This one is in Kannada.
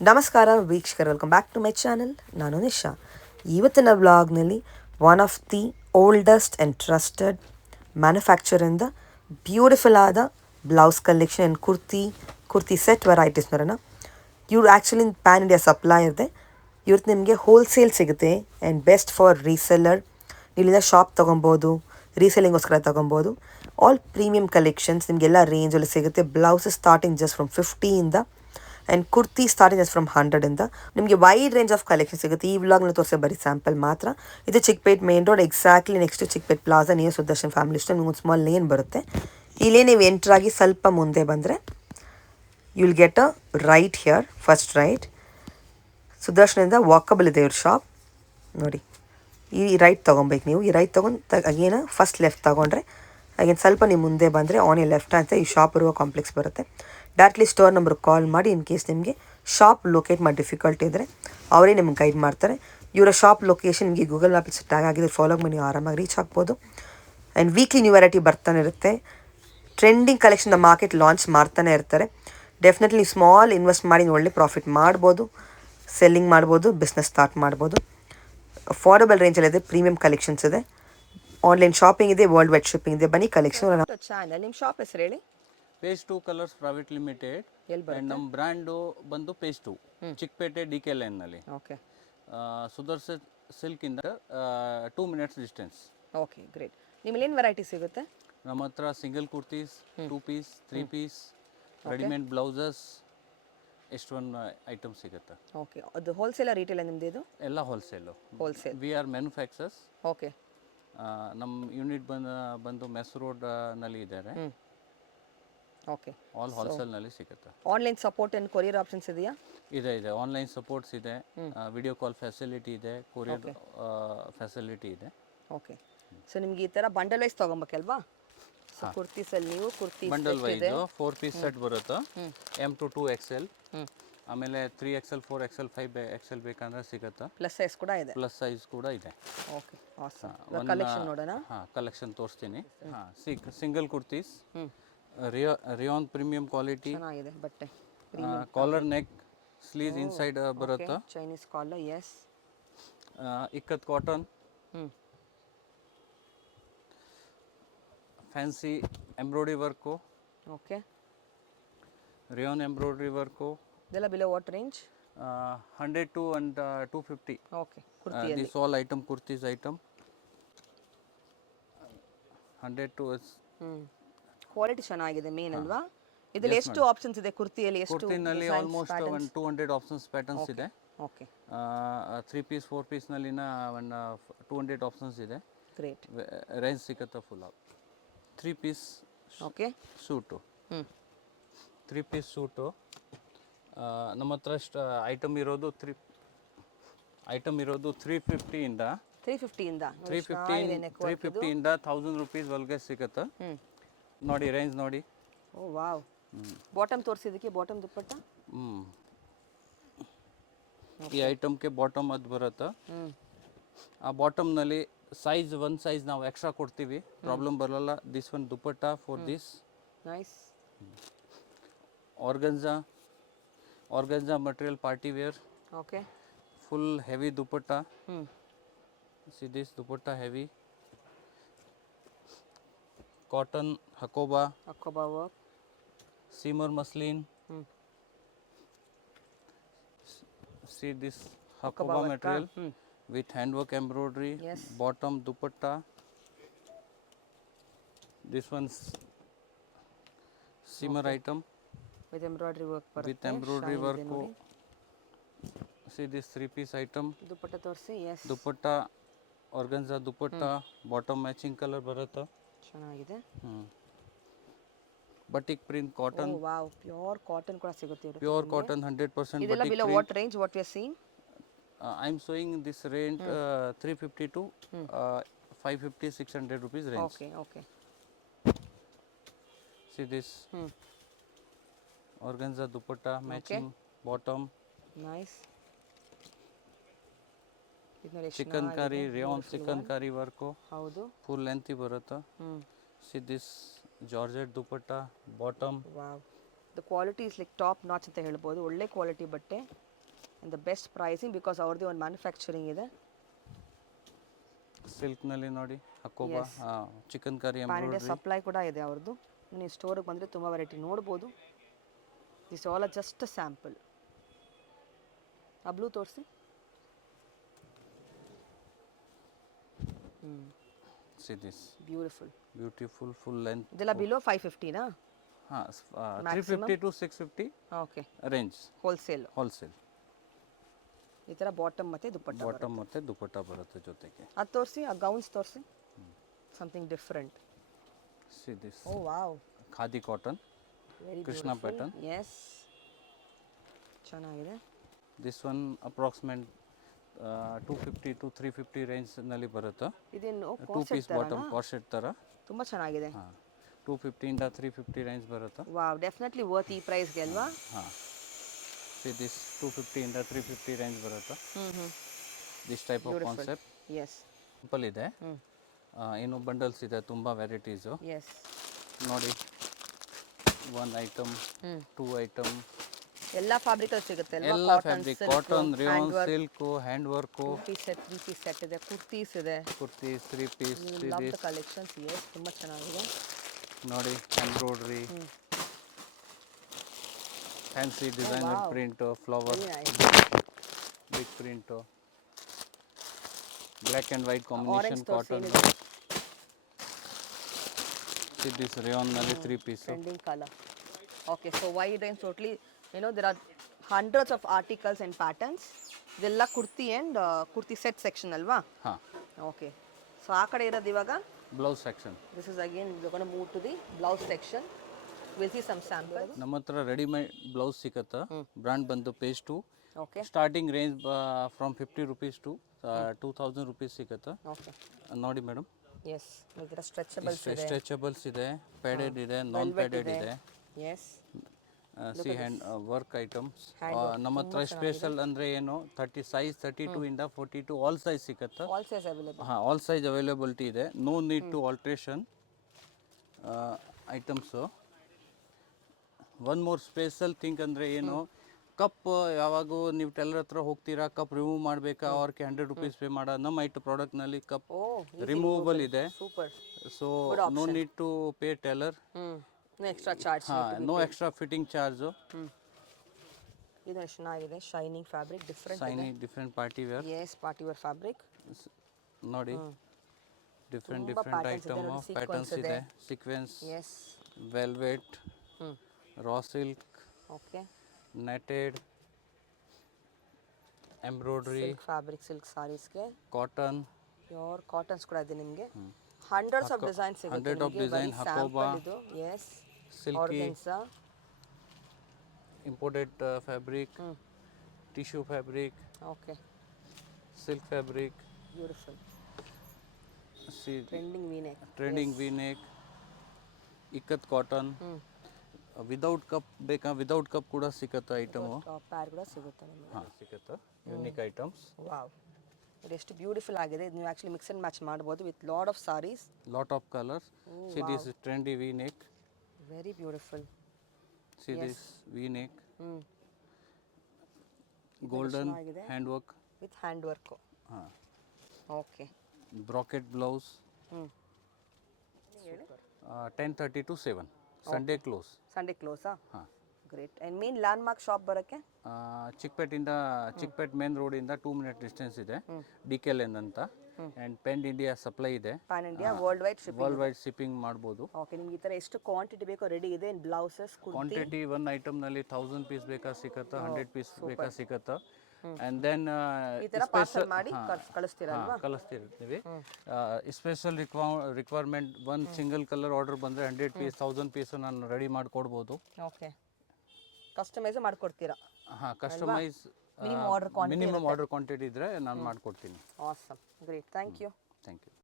ನಮಸ್ಕಾರ ವೀಕ್ಷಕರು, welcome back to my channel. ನಾನು ನಿಶಾ. ಇವತ್ತಿನ ವ್ಲಾಗ್ನಲ್ಲಿ one of the oldest and trusted ಮ್ಯಾನುಫ್ಯಾಕ್ಚರಿಂದ ಬ್ಯೂಟಿಫುಲ್ ಆದ blouse collection and kurti set varieties ನೋಡೋಣ. ಇವ್ರು ಆ್ಯಕ್ಚುಲಿ ಪ್ಯಾನ್ ಇಂಡಿಯಾ ಸಪ್ಲೈ ಇದೆ. ಇವ್ರದ್ದು ನಿಮಗೆ ಹೋಲ್ಸೇಲ್ ಸಿಗುತ್ತೆ ಆ್ಯಂಡ್ ಬೆಸ್ಟ್ ಫಾರ್ ರೀಸೆಲ್ಲರ್. ಇಲ್ಲಿಂದ ಶಾಪ್ ತೊಗೊಬೋದು, ರೀಸೆಲ್ಲಿಂಗೋಸ್ಕರ ತೊಗೊಬೋದು. ಆಲ್ ಪ್ರೀಮಿಯಂ ಕಲೆಕ್ಷನ್ಸ್ ನಿಮಗೆಲ್ಲ ರೇಂಜಲ್ಲಿ ಸಿಗುತ್ತೆ. ಬ್ಲೌಸಸ್ ಸ್ಟಾರ್ಟಿಂಗ್ ಜಸ್ಟ್ ಫ್ರಮ್ 50ಇಂದ and kurti starting just from 100ಇಂದ ನಿಮಗೆ ವೈಡ್ ರೇಂಜ್ ಆಫ್ ಕಲೆಕ್ಷನ್ ಸಿಗುತ್ತೆ. ಈ ವ್ಲಾಗ್ನ ತೋರಿಸೋ ಬರೀ ಸ್ಯಾಂಪಲ್ ಮಾತ್ರ. ಇದು Chickpet main road, exactly next Chickpet plaza near Sudarshan family store. ನಿಮ್ಗೆ ಒಂದು ಸ್ಮಾಲ್ ಲೇನ್ ಬರುತ್ತೆ. ಇಲ್ಲೇ ನೀವು ಎಂಟ್ರಾಗಿ ಸ್ವಲ್ಪ ಮುಂದೆ ಬಂದರೆ you will get a right here, first right. ಸುದರ್ಶನಿಂದ ವಾಕಬಲ್ ಇದೆ ಇವ್ರ ಶಾಪ್ ನೋಡಿ. ಈ ರೈಟ್ ತೊಗೊಬೇಕು ನೀವು. ಈ ರೈಟ್ ತೊಗೊಂಡು ಅಗೇನ ಫಸ್ಟ್ ಲೆಫ್ಟ್ ತೊಗೊಂಡ್ರೆ ಅಗೇನು ಸ್ವಲ್ಪ ನೀವು ಮುಂದೆ ಬಂದರೆ ಆನ್ ಎ ಲೆಫ್ಟ್ ಅಂತ ಈ ಶಾಪ್ ಇರುವ ಕಾಂಪ್ಲೆಕ್ಸ್ ಬರುತ್ತೆ. ಡೈರೆಕ್ಟ್ಲಿ ಸ್ಟೋರ್ ನಂಬರ್ ಕಾಲ್ ಮಾಡಿ. ಇನ್ ಕೇಸ್ ನಿಮಗೆ ಶಾಪ್ ಲೊಕೇಟ್ ಮಾಡಿ ಡಿಫಿಕಲ್ಟಿ ಇದ್ದರೆ ಅವರೇ ನಿಮ್ಗೆ ಗೈಡ್ ಮಾಡ್ತಾರೆ. ಇವರ ಶಾಪ್ ಲೊಕೇಶನ್ ನಿಮಗೆ ಗೂಗಲ್ ಮ್ಯಾಪಲ್ಲಿ ಟ್ಯಾಗ್ ಆಗಿದ್ರೆ ಫಾಲೋ ಮಾಡಿ ನೀವು ಆರಾಮಾಗಿ ರೀಚ್ ಆಗ್ಬೋದು. ಆ್ಯಂಡ್ ವೀಕ್ಲಿ ನ್ಯೂ ವೆರೈಟಿ ಬರ್ತಾನೆ ಇರುತ್ತೆ. ಟ್ರೆಂಡಿಂಗ್ ಕಲೆಕ್ಷನ್ ಮಾರ್ಕೆಟ್ ಲಾಂಚ್ ಮಾಡ್ತಾನೆ ಇರ್ತಾರೆ. ಡೆಫಿನೆಟ್ಲಿ ಸ್ಮಾಲ್ ಇನ್ವೆಸ್ಟ್ ಮಾಡಿ ಒಳ್ಳೆ ಪ್ರಾಫಿಟ್ ಮಾಡ್ಬೋದು, ಸೆಲ್ಲಿಂಗ್ ಮಾಡ್ಬೋದು, ಬಿಸ್ನೆಸ್ ಸ್ಟಾರ್ಟ್ ಮಾಡ್ಬೋದು. ಅಫೋರ್ಡಬಲ್ ರೇಂಜಲ್ಲಿದೆ, ಪ್ರೀಮಿಯಂ ಕಲೆಕ್ಷನ್ಸ್ ಇದೆ, ಆನ್ಲೈನ್ ಶಾಪಿಂಗ್ ಇದೆ, ವರ್ಲ್ಡ್ ವೈಡ್ ಶಿಪ್ಪಿಂಗ್ ಇದೆ. ಬನ್ನಿ ಕಲೆಕ್ಷನ್ ಚಾನಲ್. ನಿಮ್ಮ ಶಾಪ್ ಹೆಸರು ಹೇಳಿ. Page 2 colours private limited. And ನಮ್ಮ ಬ್ರ್ಯಾಂಡು ಬಂದು ಪೇಜ್ 2 ಚಿಕ್ಕಪೇಟೆ DK ಲೈನ್ನಲ್ಲಿ. ಓಕೆ ಸುದರ್ಶನ್ ಸಿಲ್ಕಿಂದ 2 ಮಿನಿಟ್ಸ್ ಡಿಸ್ಟೆನ್ಸ್. Okay great. ನಿಮ್ಮಲ್ಲಿ ಏನು ವೆರೈಟಿ ಸಿಗುತ್ತೆ? ನಮ್ಮ ಹತ್ರ single kurtis, 2 piece, 3 piece, readymade blouses, ಎಷ್ಟೊಂದು ಐಟಮ್ ಸಿಗುತ್ತೆ. ಓಕೆ, ಅದು ಹೋಲ್ಸೇಲ ರಿಟೇಲ ನಿಮ್ಮದು? ಇದು ಎಲ್ಲ wholesale. Wholesale. We are manufacturers. Okay. ನಮ್ಮ ಯೂನಿಟ್ ಬಂದು ಮೆಸ್ ರೋಡ್ನಲ್ಲಿ ಇದ್ದಾರೆ. ಓಕೆ, ಆಲ್ ಹೋಲ್ಸೇಲ್ನಲ್ಲಿ ಸಿಗುತ್ತೆ. Online support and courier options ಇದೆಯಾ? ಇದೆ. ಆನ್ಲೈನ್ ಸಪೋರ್ಟ್ಸ್ ಇದೆ, ವಿಡಿಯೋ ಕಾಲ್ ಫೆಸಿಲಿಟಿ ಇದೆ, ಕೊರಿಯರ್ ಫೆಸಿಲಿಟಿ ಇದೆ. ಓಕೆ. ಸೊ ನಿಮ್ಗೆ ಈ ಥರ ಬಂಡಲ್ ವೈಸ್ ತೊಗೊಬೇಕಲ್ವಾ? ಸೊ ಕುರ್ತೀಸಲ್ಲಿ ನೀವು kurti bundle wise 4 piece set ಬರುತ್ತೆ. M to 2XL, ಆಮೇಲೆ 3XL, 4XL, 5XL ಬೇಕಂದ್ರೆ ಸಿಗುತ್ತೆ. ಪ್ಲಸ್ ಸೈಜ್ ಕೂಡ ಇದೆ. ಪ್ಲಸ್ ಸೈಜ್ ಕೂಡ ಇದೆ. Okay, awesome. ಕಲೆಕ್ಷನ್ ನೋಡೋಣ. ಕಲೆಕ್ಷನ್ ತೋರಿಸ್ತೀನಿ. Single kurtis, rayon premium quality, ಚೆನ್ನಾಗಿದೆ ಬಟ್ಟೆ. ಕಾಲರ್ ನೆಕ್, ಸ್ಲೀವ್ಸ್ ಇನ್ಸೈಡ್ ಬರುತ್ತೆ. Chinese collar, yes. Ikkat cotton, fancy embroidery work. Okay. Rayon embroidery work. ಇದೆಲ್ಲ below what range? 100 to 250. Okay. ಕುರ್ತಿಯಲ್ಲಿ this all item kurtis item 100 to quality ಚೆನ್ನಾಗಿದೆ ಮೇನ್ ಅಲ್ವಾ? ಇದರಲ್ಲಿ ಎಷ್ಟು ಆಪ್ಷನ್ಸ್ ಇದೆ ಕುರ್ತಿಯಲ್ಲಿ? ಎಷ್ಟು ಕುರ್ತಿನಲ್ಲಿ ಆಲ್ಮೋಸ್ಟ್ 200 ಆಪ್ಷನ್ಸ್ ಪ್ಯಾಟರ್ನ್ಸ್ ಇದೆ. ಓಕೆ. 3 ಪೀಸ್ 4 ಪೀಸ್ನಲ್ಲಿನ 200 ಆಪ್ಷನ್ಸ್ ಇದೆ. ಗ್ರೇಟ್. ರೇಂಜ್ ಸಿಗುತ್ತೆ full. 3 piece okay suit. 3 piece suit ನಮ್ಮ ಹತ್ರ ಐಟಮ್ ಇರೋದು 350ಇಂದ 1000 ರೂಪೀಸ್ ಒಳಗೆ ಸಿಗುತ್ತೆ. ನೋಡಿ ರೇಂಜ್ ನೋಡಿ. ಓ ವಾವ್. ಬಾಟಮ್ ತೋರಿಸಿದ್ದಕ್ಕೆ ಬಾಟಮ್ ದುಪ್ಪಟ್ಟ. ಈ ಐಟಮ್ಗೆ ಬಾಟಮ್ ಅದು ಬರುತ್ತೆ. ಆ ಬಾಟಮ್ನಲ್ಲಿ ಒಂದು ಸೈಜ್ ನಾವು ಎಕ್ಸ್ಟ್ರಾ ಕೊಡ್ತೀವಿ, ಪ್ರಾಬ್ಲಮ್ ಬರಲ್ಲ. This one dupatta for this. Nice. Organza material party wear. Okay. Full heavy dupatta. See this dupatta heavy. Cotton Hakoba work. Shimmer muslin. See this Hakoba material with handwork embroidery. Yes. Bottom dupatta. This one's shimmer item with embroidery work. With embroidery work. See this 3-piece item. Dupatta torsi. Yes. Dupatta organza dupatta. Bottom matching color barata. ಚೆನ್ನಾಗಿದೆ. Batik print cotton. Oh wow, pure cotton ಕೂಡ ಸಿಗುತ್ತೆ ಇವರು. Pure cotton 100% ಇದೆಲ್ಲ batik below print. what range what we are seeing? I am showing this range 350 to 550 600 rupees range. Okay. See this organza dupatta matching bottom. Nice. Chikankari rayon chikankari work. ಹೌದು. ಫುಲ್ ಲೆಂತ್ ಬರುತ್ತೆ. See this georgette dupatta bottom. Wow. The quality is like top notch ಅಂತ ಹೇಳ್ಬೋದು. ಒಳ್ಳೆ ಕ್ವಾಲಿಟಿ ಬಟ್ಟೆ and the best pricing because ಅವ್ರದ್ದೇ ಒಂದು ಮ್ಯಾನುಫ್ಯಾಕ್ಚರಿಂಗ್ ಇದೆ. ಸಿಲ್ಕ್ನಲ್ಲಿ ನೋಡಿ Hakoba, chikankari pan India embroidery. Supply ಕೂಡ ಇದೆ ಅವ್ರದ್ದು. ನೀವು ಸ್ಟೋರಿಗೆ ಬಂದರೆ ತುಂಬ ವೆರೈಟಿ ನೋಡ್ಬೋದು. This all are just a sample. ಆ ಬ್ಲೂ ತೋರಿಸಿ. See this beautiful. beautiful full length. ಇದೆಲ್ಲ ಬಿಲೋ 550ನಾ? ಹಾಂ, 350 to 650 okay. Range wholesale. Wholesale. ಈ ಥರ ಬಾಟಮ್ ಮತ್ತು ದುಪ್ಪಟ್ಟ. ಬಾಟಮ್ ಮತ್ತು ದುಪಟ್ಟ ಬರುತ್ತೆ ಜೊತೆಗೆ. ಅದು ತೋರಿಸಿ, ಆ ಗೌನ್ಸ್ ತೋರಿಸಿ. Something different. See this oh wow, khadi cotton very Krishna pattern. Yes, ಚೆನ್ನಾಗಿದೆ. ದಿಸ್ ಒನ್ ಅಪ್ರಾಕ್ಸಿಮೇಟ್ 250 to 350 ರೇಂಜ್ನಲ್ಲಿ ಬರುತ್ತೆ. ಇದೇನು 2 ಪೀಸ್ ಬಾಟಮ್ ಕಾರ್ಸೆಟ್ ಥರ. ತುಂಬ ಚೆನ್ನಾಗಿದೆ. ಹಾಂ, 250 ಇಂದ 350 ರೇಂಜ್ ಬರುತ್ತೆ. ವಾವ್, ಡೆಫಿನೆಟ್ಲಿ ವರ್ತ್ ಈ ಪ್ರೈಸ್ಗೆ ಅಲ್ವಾ? ಹಾಂ, ಸಿ ದಿಸ್ 250 ಇಂದ 350 ರೇಂಜ್ ಬರುತ್ತೆ. This type of concept yes. Simple ಇದೆ. ಏನು ಬಂಡಲ್ಸ್ ಇದೆ, ತುಂಬ ವೆರೈಟೀಸು ಎಸ್. ನೋಡಿ. 1 ಐಟಮ್, 2 ಐಟಮ್, ಎಲ್ಲ ಫ್ಯಾಬ್ರಿಕಲ್ಲಿ ಸಿಗುತ್ತೆ ಅಲ್ವಾ? ಎಲ್ಲ fabric, cotton, rayon, silk, hand work, 3 piece set ಇದೆ, ಕುರ್ತೀಸ್ ಇದೆ. Kurtis, 3 piece. Love the collections. Yes, ತುಂಬ ಚೆನ್ನಾಗಿದೆ. ನೋಡಿ, embroidery, fancy designer print, flower, big print, black and white combination cotton. This ರಿಯಾನ್ನಲ್ಲಿ 3 piece. Trending colour. Okay, so wide range totally there are hundreds of articles and patterns. ಇದೆಲ್ಲ kurti and kurti set section ಅಲ್ವಾ? ಹಾಂ, ಓಕೆ. ಸೊ ಆ ಕಡೆ ಇರೋದು ಇವಾಗ blouse section. This is again gonna move to the blouse section. Will see some sample. ನಮ್ಮ ಹತ್ರ ರೆಡಿಮೇಡ್ ಬ್ಲೌಸ್ ಸಿಗುತ್ತೆ. ಬ್ರ್ಯಾಂಡ್ ಬಂದು page 2. Okay. Starting range from 50 rupees to 2000 rupees ಸಿಗುತ್ತೆ. ಓಕೆ. ನೋಡಿ ಮೇಡಮ್, ಎಸ್, ಇದರ ಸ್ಟ್ರೆಚಬಲ್ಸ್ ಇದೆ, ಸ್ಟ್ರೆಚಬಲ್ಸ್ ಇದೆ, ಪ್ಯಾಡೆಡ್ ಇದೆ, ನಾನ್ ಪ್ಯಾಡೆಡ್ ಇದೆ. Yes. See hand work items. ನಮ್ಮ ಹತ್ರ ಸ್ಪೆಷಲ್ ಅಂದರೆ ಏನು, 32 ಇಂದ 42 ಆಲ್ ಸೈಜ್ ಸಿಗುತ್ತೆ. All size available. ಹಾಂ, ಆಲ್ ಸೈಜ್ ಅವೈಲೇಬಿಲಿಟಿ ಇದೆ. No need to alteration items. One more special thing ಅಂದರೆ ಏನು, ಕಪ್ ಯಾವಾಗೂ ನೀವು ಟೆಲ್ಲರ್ ಹತ್ರ ಹೋಗ್ತೀರಾ, ಕಪ್ ರಿಮೂವ್ ಮಾಡಬೇಕಾ, ಅವ್ರಿಗೆ 100 rupees ಪೇ ಮಾಡೋ. ನಮ್ಮ ಪ್ರಾಡಕ್ಟ್ನಲ್ಲಿ ಕಪ್ ರಿಮೂವಬಲ್ ಇದೆ. Super. So no need to pay tailor. No extra charge. ಹಾಂ, ನೋ ಎಕ್ಸ್ಟ್ರಾ ಫಿಟ್ಟಿಂಗ್ ಚಾರ್ಜು. ಇದು ಎಷ್ಟು ಚೆನ್ನಾಗಿದೆ. Shining fabric, different different party wear. Yes, party wear fabric. ನೋಡಿ, ಡಿಫ್ರೆಂಟ್ ಐಟಮ್ ಆಫ್ ಪ್ಯಾಟರ್ನ್ಸ್ ಇದೆ. Sequins, yes, velvet, raw silk, okay, netted, embroidery, fabric, silk ಸಾರೀಸ್ಗೆ, ಕಾಟನ್, ಪ್ಯೂರ್ ಕಾಟನ್ಸ್ ಕೂಡ ಇದೆ ನಿಮಗೆ. ಹಂಡ್ರೆಡ್ಸ್ ಆಫ್ ಡಿಸೈನ್ಸ್ ಸಿಗುತ್ತೆ. 100 of design, hakoba, ಇದು. Yes, silky, organza, imported fabric, tissue fabric, okay, silk fabric. Beautiful. See, trending V neck. trending V-neck, ikat cotton. Without cup ಬೇಕಾ, ವಿದೌಟ್ ಕಪ್ ಕೂಡ ಸಿಗುತ್ತೆ ಐಟಮು. ಪ್ಯಾಡ್ ಕೂಡ ಸಿಗುತ್ತೆ ನಿಮಗೆ. ಹಾಂ, ಸಿಗುತ್ತೆ. Unique items. ವಾವ್, ಇದು ಎಷ್ಟು ಬ್ಯೂಟಿಫುಲ್ ಆಗಿದೆ. ಇದು ನೀವು ಆ್ಯಕ್ಚುಲಿ ಮಿಕ್ಸ್ ಆ್ಯಂಡ್ ಮ್ಯಾಚ್ ಮಾಡ್ಬೋದು ವಿತ್ ಲಾಟ್ ಆಫ್ ಸಾರೀಸ್. Lot of colors. See this trendy V-neck. Very beautiful. See this V-neck. Golden handwork. With hand work. ಹಾಂ, okay. Bracket blouse. 10:30 to 7. Sunday close. Sunday ಕ್ಲೋಸಾ? ಹಾಂ. Great. And main land mark ಬರೋಕ್ಕೆ ಚಿಕ್ಕಪೇಟ್ ಮೇನ್ ರೋಡಿಂದ 2 minute ಡಿಸ್ಟೆನ್ಸ್ ಇದೆ. DK Lane ಅಂತ. ಆ್ಯಂಡ್ ಪೆನ್ ಇಂಡಿಯಾ ಸಪ್ಲೈ ಇದೆ. Pan India world wide shipping. World wide shipping ಮಾಡ್ಬೋದು. ಓಕೆ. ನಿಮ್ಗೆ ಈ ಥರ ಎಷ್ಟು ಕ್ವಾಂಟಿಟಿ ಬೇಕೋ ರೆಡಿ ಇದೆ. ಬ್ಲೌಸಸ್, ಕ್ವಾಂಟಿಟಿ ಒಂದು ಐಟಮ್ನಲ್ಲಿ 1000 ಪೀಸ್ ಬೇಕಾ ಸಿಗುತ್ತಾ, 100 ಪೀಸ್ ಬೇಕಾ ಸಿಗುತ್ತಾ. ಆ್ಯಂಡ್ ದೆನ್ ಈ ಥರ ಪಾರ್ಸಲ್ ಮಾಡಿ ಕಳಿಸ್ತೀರಲ್ವಾ? ಕಳಿಸ್ತಿರ್ತೀವಿ. ಸ್ಪೆಷಲ್ ರಿಕ್ವೈರ್ಮೆಂಟ್ ಒಂದು ಸಿಂಗಲ್ ಕಲರ್ ಆರ್ಡರ್ ಬಂದರೆ 100 ಪೀಸ್, 1000 ಪೀಸು ನಾನು ರೆಡಿ ಮಾಡಿಕೊಡ್ಬೋದು. ಓಕೆ. ಕಸ್ಟಮೈಸ್ ಮಾಡ್ಕೊಡ್ತೀರಾ? ಹಾಂ, ಕಸ್ಟಮೈಸ್ ಮಿನಿಮಮ್ ಆರ್ಡರ್ ಕ್ವಾಂಟಿಟಿ ಇದ್ದರೆ ನಾನು ಮಾಡಿಕೊಡ್ತೀನಿ. Awesome, great, thank you. Thank you.